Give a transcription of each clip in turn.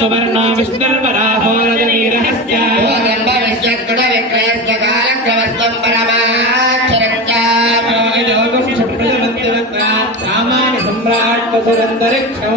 సువర్ణ విష్ణుర్వరాహో రహస్య విక్రయస్య కాలక్రమస్వం సామాన్య సమ్రాట్ వసురంతరిక్షం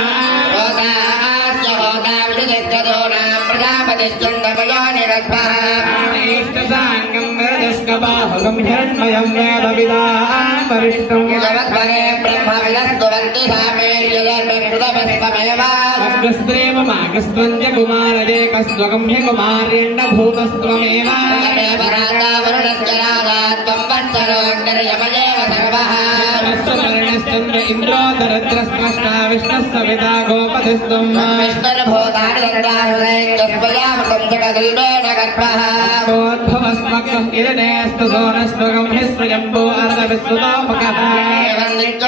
తదమాదిదప్యన్నే భవనస్య గోప్తానాభ్యర్జనానాంజరితా ప్రజా ఇష్టసాంగం వరదస్కబాహుగం హిరణ్మయం వేద విదాం వరిష్టం అగ్రస్త్రేమ మాగస్త్వంజ కుమారజే కస్త్వగం హి కుమార్యండ భూతస్త్వమేవ స్వర్ణశ్చంద్ర ఇంద్రోదరద్రస్పష్ట విష్ణ సవితా గోపతిస్త్వం భోద్భవస్మకం ఇదనేస్తు సోనస్త్వగం హి స్వయంభూ అర్ధ విశ్రుతాపకః రాజాస్తు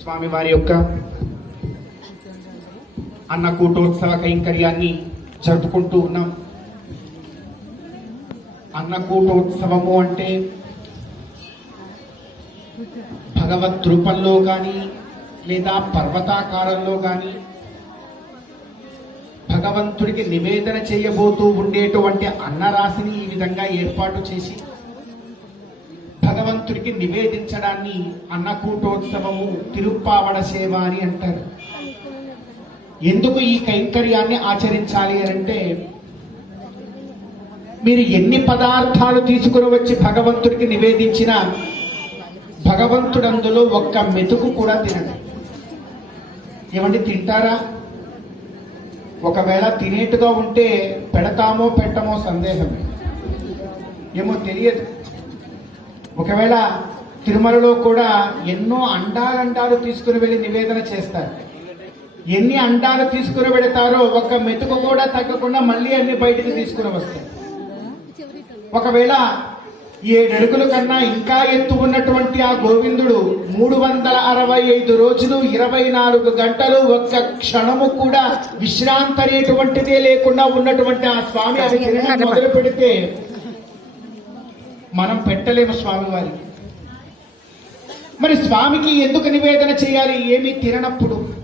స్వామి వారి యొక్క అన్నకూటోత్సవ కైంకర్యాన్ని జరుపుకుంటూ ఉన్నాం. అన్నకూటోత్సవము అంటే భగవద్ రూపంలో కానీ లేదా పర్వతాకారంలో కానీ భగవంతుడికి నివేదన చేయబోతూ ఉండేటువంటి అన్నరాశిని ఈ విధంగా ఏర్పాటు చేసి భగవంతుడికి నివేదించడాన్ని అన్నకూటోత్సవము తిరుప్పావడ సేవ అని అంటారు. ఎందుకు ఈ కైంకర్యాన్ని ఆచరించాలి అని అంటే మీరు ఎన్ని పదార్థాలు తీసుకుని వచ్చి భగవంతుడికి నివేదించినా భగవంతుడు అందులో ఒక్క మెతుకు కూడా తినడు. ఏమండి తింటారా? ఒకవేళ తినేట్టుగా ఉంటే పెడతామో పెట్టమో సందేహమే ఏమో తెలియదు. ఒకవేళ తిరుమలలో కూడా ఎన్నో అండాలండాలు తీసుకుని వెళ్ళి నివేదన చేస్తారు. ఎన్ని అండాలు తీసుకుని వెడతారో ఒక మెతుకు కూడా తగ్గకుండా మళ్ళీ అన్ని బయటికి తీసుకుని వస్తారు. ఒకవేళ ఏడడుగుల కన్నా ఇంకా ఎత్తు ఉన్నటువంటి ఆ గోవిందుడు మూడు వందల అరవై ఐదు రోజులు ఇరవై నాలుగు గంటలు ఒక్క క్షణము కూడా విశ్రాంతి అనేటువంటిదే లేకుండా ఉన్నటువంటి ఆ స్వామి అది మొదలు పెడితే మనం పెట్టలేము స్వామి వారికి మరి స్వామికి ఎందుకు నివేదన చేయాలి? ఏమీ తిననప్పుడు.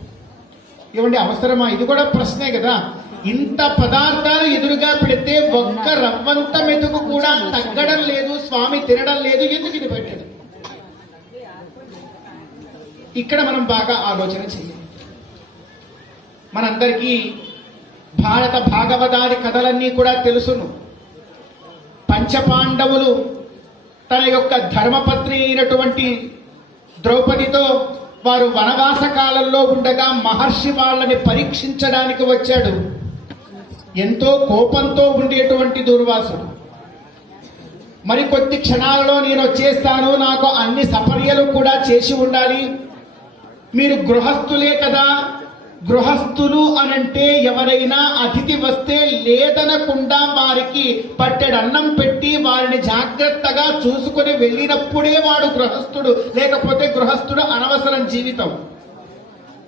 ఏమండి అవసరమా? ఇది కూడా ప్రశ్నే కదా. ఇంత పదార్థాలు ఎదురుగా పెడితే ఒక్క రవ్వంత మెతుకు కూడా తగ్గడం లేదు స్వామి తినడం లేదు ఎందుకు ఇది పెట్టడం? ఇక్కడ మనం బాగా ఆలోచన చేయాలి. మనందరికీ భారత భాగవతాది కథలన్నీ కూడా తెలుసును. పంచపాండవులు తన యొక్క ధర్మపత్ని అయినటువంటి ద్రౌపదితో వారు వనవాస కాలంలో ఉండగా మహర్షి వాళ్ళని పరీక్షించడానికి వచ్చాడు. ఎంతో కోపంతో ఉండేటువంటి దుర్వాసుడు. మరి కొద్ది క్షణాలలో నేను వచ్చేస్తాను నాకు అన్ని సఫర్యలు కూడా చేసి ఉండాలి. మీరు గృహస్థులే కదా గృహస్థులు అనంటే ఎవరైనా అతిథి వస్తే లేదనకుండా వారికి పట్టెడన్నం పెట్టి వారిని జాగ్రత్తగా చూసుకొని వెళ్ళినప్పుడే వాడు గృహస్థుడు లేకపోతే గృహస్థుడు అనవసరం జీవితం.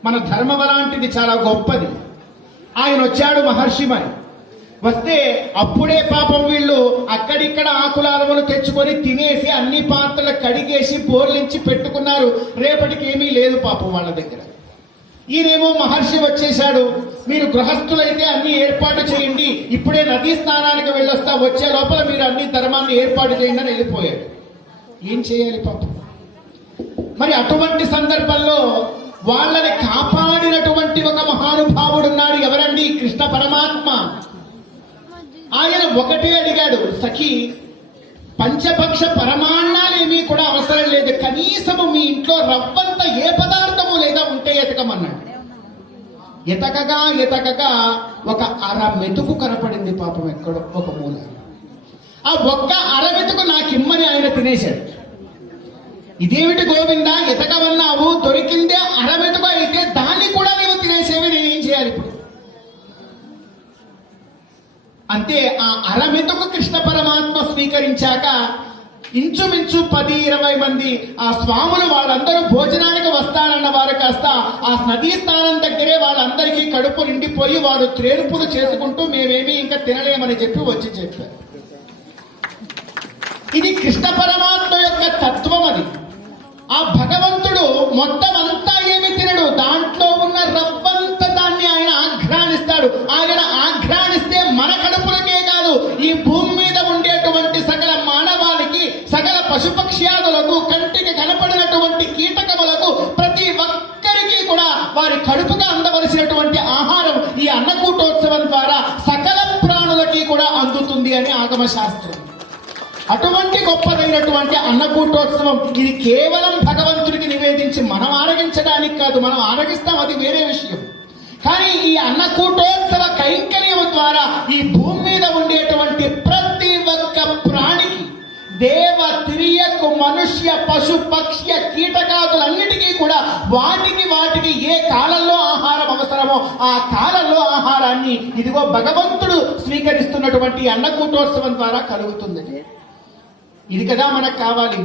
మన ధర్మం అలాంటిది చాలా గొప్పది. ఆయన వచ్చాడు మహర్షి మరి. వస్తే అప్పుడే పాపం వీళ్ళు అక్కడిక్కడ ఆకులారములు తెచ్చుకొని తినేసి అన్ని పాత్రలు కడిగేసి బోర్లించి పెట్టుకున్నారు. రేపటికి ఏమీ లేదు పాపం వాళ్ళ దగ్గర. ఈయనేమో మహర్షి వచ్చేశాడు. మీరు గృహస్థులైతే అన్ని ఏర్పాటు చేయండి. ఇప్పుడే నదీ స్నానానికి వెళ్ళొస్తా. వచ్చే లోపల మీరు అన్ని ధర్మాన్ని ఏర్పాటు చేయండి అని వెళ్ళిపోయాడు. ఏం చేయాలి పాపం? మరి అటువంటి సందర్భంలో వాళ్ళని కాపాడినటువంటి ఒక మహానుభావుడు ఉన్నాడు ఎవరండి? కృష్ణ పరమాత్మ. ఆయన ఒకటే అడిగాడు సఖి పంచపక్ష పరమాన్నాలేమీ కూడా అవసరం లేదు. కనీసము మీ ఇంట్లో రవ్వంత ఏ పదార్థము లేదా ఉంటే ఎతకమన్నాడు ఎతకగా ఎతకగా ఒక అర మెతుకు కనపడింది పాపం ఎక్కడో ఒక మూల. ఆ ఒక్క అర మెతుకు నాకిమ్మని ఆయన తినేశాడు. ఇదేమిటి గోవిందా? ఎతకవన్నావు దొరికిందే అర మెతుకు అయితే దాన్ని కూడా నీవు తినేసేవి నేను ఏం చేయాలి ఇప్పుడు? అంతే ఆ అరమెతుకు కృష్ణ పరమాత్మ స్వీకరించాక ఇంచుమించు పది ఇరవై మంది ఆ స్వాములు వాళ్ళందరూ భోజనానికి వస్తారన్న వారు కాస్త ఆ నదీ స్నానం దగ్గరే వాళ్ళందరికీ కడుపు నిండిపోయి వారు త్రేర్పులు చేసుకుంటూ మేమేమీ ఇంకా తినలేమని చెప్పి వచ్చి చెప్పారు. ఇది కృష్ణ పరమాత్మ యొక్క తత్వం అది. ఆ భగవంతుడు మొత్తం అంతా ఏమి తినడు. దాంట్లో ఉన్న రవ్వంత దాన్ని ఆయన ఆఘ్రానిస్తాడు ఆయన ఆఘ్రాణిస్తే మన కడుపులకే కాదు ఈ భూమి మీద ఉండేటువంటి సకల మానవాళికి సకల పశుపక్ష్యాదులకు కంటికి కనపడినటువంటి కీటకములకు ప్రతి ఒక్కరికి కూడా వారి కడుపుగా అందవలసినటువంటి ఆహారం ఈ అన్నకూటోత్సవం ద్వారా సకల ప్రాణులకి కూడా అందుతుంది అని ఆగమ శాస్త్రం అటువంటి గొప్పదైనటువంటి అన్నకూటోత్సవం ఇది కేవలం భగవంతుడికి నివేదించి మనం ఆరగించడానికి కాదు మనం ఆరగిస్తాం అది వేరే విషయం. కానీ ఈ అన్నకూటోత్సవ కైంకర్యం ద్వారా ఈ భూమి మీద ఉండేటువంటి ప్రతి ఒక్క ప్రాణికి దేవ తిరియకు మనుష్య పశు పక్ష్య కీటకాదులన్నిటికీ కూడా వాటికి వాటికి ఏ కాలంలో ఆహారం అవసరమో ఆ కాలంలో ఆహారాన్ని ఇదిగో భగవంతుడు స్వీకరిస్తున్నటువంటి అన్న అన్నకూటోత్సవం ద్వారా కలుగుతుంది. ఇది కదా మనకు కావాలి.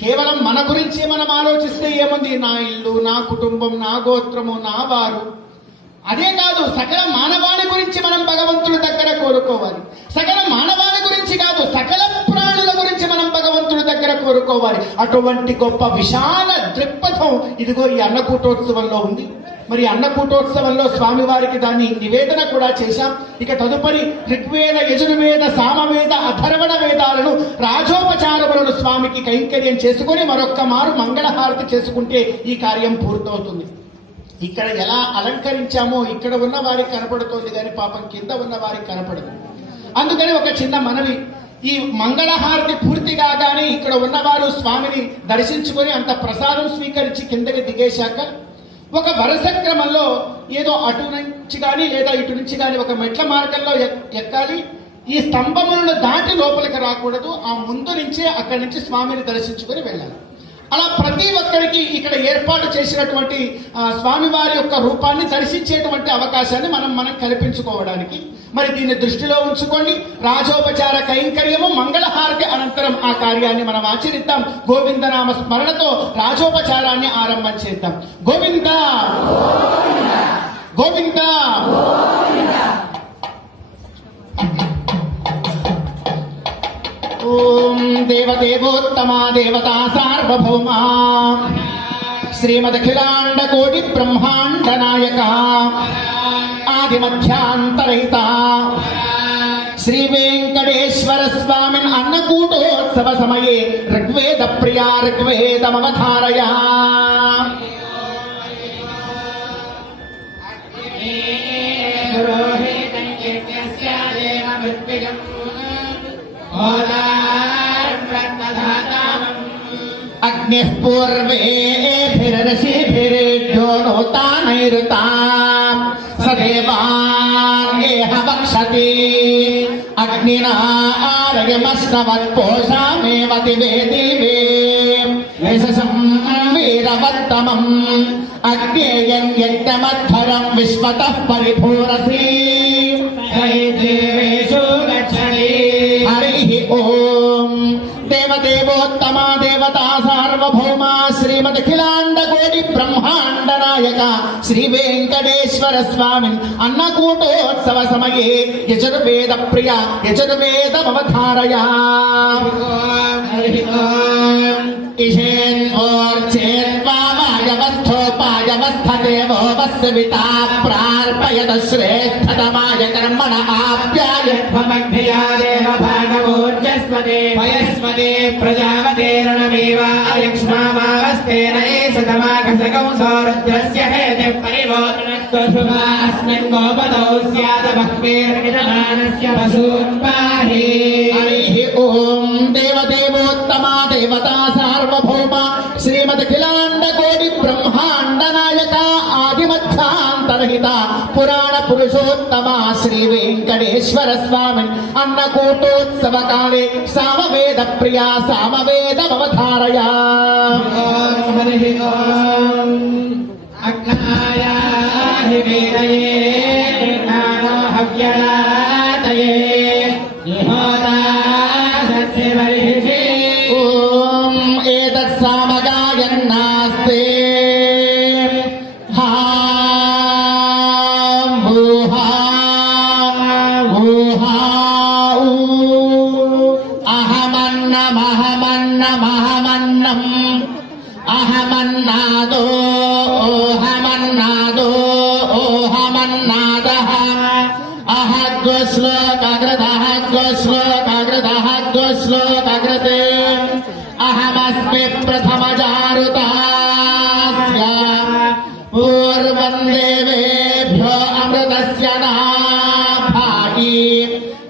కేవలం మన గురించి మనం ఆలోచిస్తే ఏముంది? నా ఇల్లు నా కుటుంబం నా గోత్రము నా వారు. అదే కాదు సకల మానవాళి గురించి మనం భగవంతుడి దగ్గర కోరుకోవాలి. సకల మానవాళి గురించి కాదు సకల ప్రాణుల గురించి మనం భగవంతుడి దగ్గర కోరుకోవాలి. అటువంటి గొప్ప విశాల దృక్పథం ఇదిగో ఈ అన్నకూటోత్సవంలో ఉంది. మరి అన్నకూటోత్సవంలో స్వామివారికి దాన్ని నివేదన కూడా చేశాం. ఇక తదుపరి ఋగ్వేద యజుర్వేద సామవేద అథర్వణ వేదాలను రాజోపచారములను స్వామికి కైంకర్యం చేసుకొని మరొక్క మారు మంగళహారతి చేసుకుంటే ఈ కార్యం పూర్తవుతుంది. ఇక్కడ ఎలా అలంకరించామో ఇక్కడ ఉన్న వారికి కనపడుతోంది కానీ పాపం కింద ఉన్న వారికి కనపడదు. అందుకని ఒక చిన్న మనవి ఈ మంగళహారతి పూర్తి కాగానే ఇక్కడ ఉన్నవారు స్వామిని దర్శించుకొని అంత ప్రసాదం స్వీకరించి కిందకి దిగేశాక ఒక వరుస క్రమంలో ఏదో అటు నుంచి కానీ లేదా ఇటు నుంచి కానీ ఒక మెట్ల మార్గంలో ఎక్కాలి. ఈ స్తంభములను దాటి లోపలికి రాకూడదు. ఆ ముందు నుంచే అక్కడి నుంచి స్వామిని దర్శించుకొని వెళ్ళాలి. అలా ప్రతి ఒక్కరికి ఇక్కడ ఏర్పాటు చేసినటువంటి స్వామివారి యొక్క రూపాన్ని దర్శించేటువంటి అవకాశాన్ని మనం మనం కల్పించుకోవడానికి. మరి దీన్ని దృష్టిలో ఉంచుకోండి రాజోపచార కైంకర్యము మంగళహారతి అనంతరం ఆ కార్యాన్ని మనం ఆచరిద్దాం. గోవిందనామ స్మరణతో రాజోపచారాన్ని ఆరంభం చేద్దాం. గోవింద! గోవింద! ఓం దేవదేవోత్తమా దేవతా సార్వభౌమా శ్రీమదఖిలాండ కోటి బ్రహ్మాండ నాయక ఆదిమధ్యాంతరహిత శ్రీ అగ్ని పూర్వేభిర్షిభిర్జ్యోనుతానైరుతా సదేవాన్యేహ వక్షతి అగ్నినా ఆరయమస్తవత్పోషామేవ దివేదివే యశసం వీరవత్తమం అగ్నేయం యజ్ఞమధ్వరం విశ్వతః పరిభూరసీ సార్వభౌమ శ్రీమదఖిలాండ కోటి బ్రహ్మాండ నాయక శ్రీ వెంకటేశ్వర స్వామిన్ అన్నకూటోత్సవ సమయే యజుర్వేద ప్రియ యజుర్వేద మమధారయ ేవో వస్విత ప్రార్పయత శ్రేష్టతమాయ కర్మణ ఆప్యాయ. భాగవోర్జస్వదే పయస్వదే ప్రజావతేరణమేవా सौरुद्रस्य हेते परिवोतनस्वशुभा अस्मिन् गोपदौ स्याद भक्तेर्निदमानस्य पशून् पाहि పురుషోత్తమ శ్రీ వెంకటేశ్వర స్వామి అన్నకూటోత్సవ కాలే సామవేద ప్రియా సామవేద అవధారయా ఓం ఏతత్సామగాయన్నా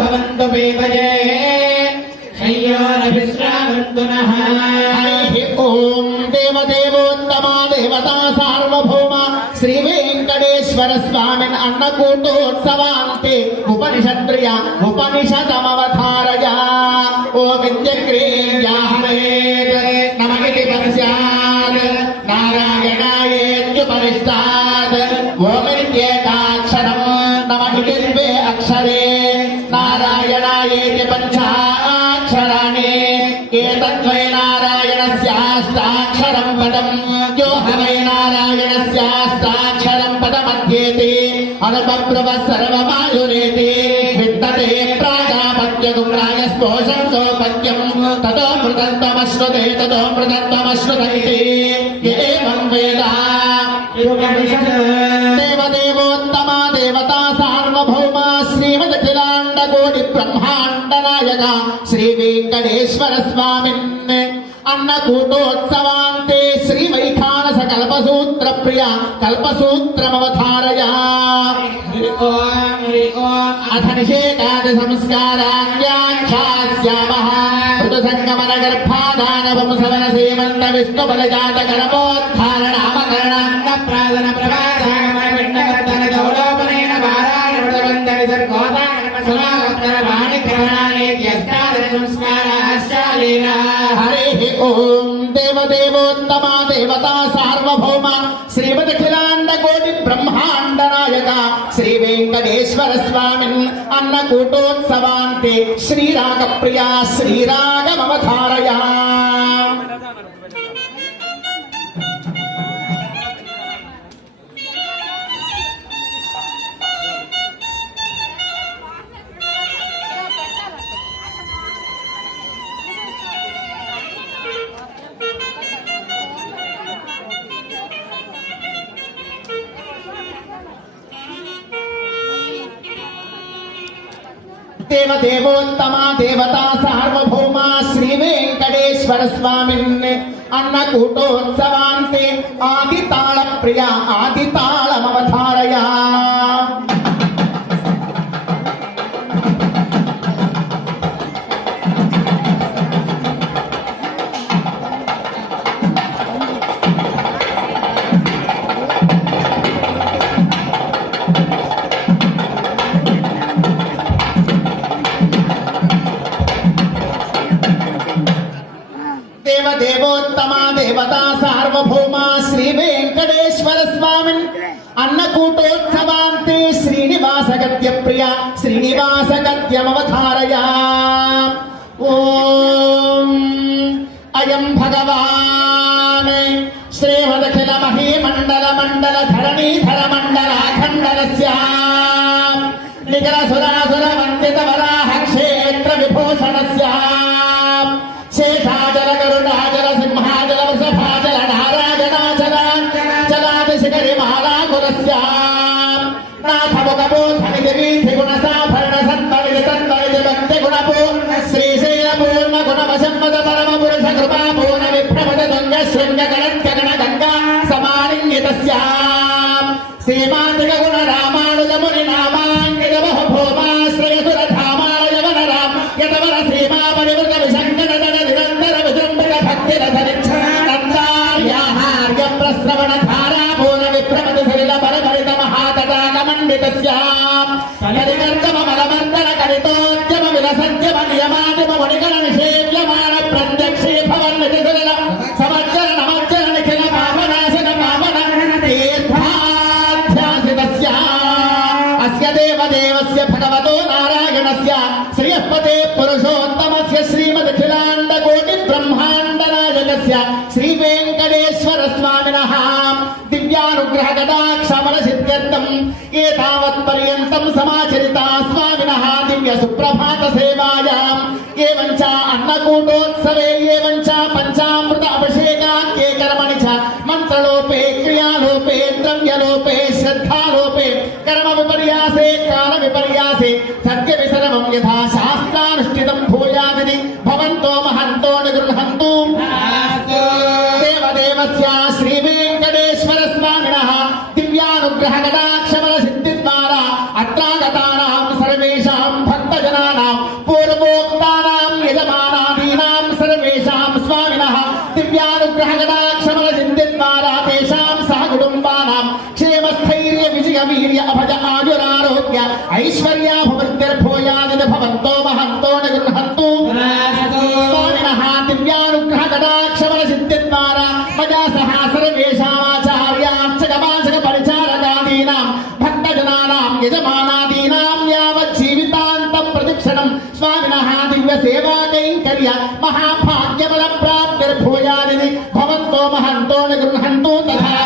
भवन्तु पीपये शय्योरविश्रावन्तु नः हरिः ॐ देवदेवोत्तमा देवता सार्वभौमा श्री वेङ्कटेश्वर स्वामिन् अन्नकूटोत्सवान्ते उपनिषद्प्रिया उपनिषदमवधारया సాక్షరం పదం జోహరై నారాయణస్యాస్తాక్షరం పదమధ్యేతి. అనుపప్రవ సర్వమాయురేతి. విత్తతే ప్రాజాపత్యకు రాజస్పోషం సోపత్యం తదో మృదంతమశ్రుతే తదో మృతత్వమశ్రుతైతి ఏవం వేద? శ్రీ వెంకటేశ్వర అన్నకూటోత్సవాంతే శ్రీ వైఖానస కల్పసూత్ర ప్రియ కల్పసూత్రమవధారయ అథ నిషేకాది సంస్కారాన్యాఖ్యాస్యామః ఋతుసంగమన గర్భాధాన వంశవన సేమంత విష్ణుబలజాత గర్భోద్ధారణామకరణాన్న ప్రాదన ప్రభాసాగమన పిండకర్తన గౌరవపనేన భారాయ వృతవంత విసర్గోదాన వాణి హరే ఓం దేవదేవోత్తమ దేవత సార్వభౌమ. శ్రీమదఖిలాండ కోటి బ్రహ్మాండ నాయక శ్రీ వెంకటేశ్వర స్వామిన్ అన్నకూటోత్సవాంతే శ్రీరాగ ప్రియా శ్రీరాగమవధారయ వాసుదేవ దేవోత్తమ దేవతా సార్వభౌమ శ్రీ వెంకటేశ్వర స్వామిన్ అన్నకూటోత్సవాంతే ఆదితాళ ప్రియ ఆదితా మండల ధరణీధర మండలాఖండలస్య నిఖరసురాసు స్వామిన దివ్యానుగ్రహ కటాక్షమల సిద్ధ్యర్థం ఏతావత్ పర్యంతం సమాచరిత స్వామిన దివ్య సుప్రభాత సేవాయ. అన్నకూటోత్సవే పంచామృత అభిషేకాత్యేకరమణి చ. మంత్రలోపే క్రియాలోపే ద్రవ్యలోపే శ్రద్ధాలోపే కర్మ విపర్యాసే కాల విపర్యాసే Amen.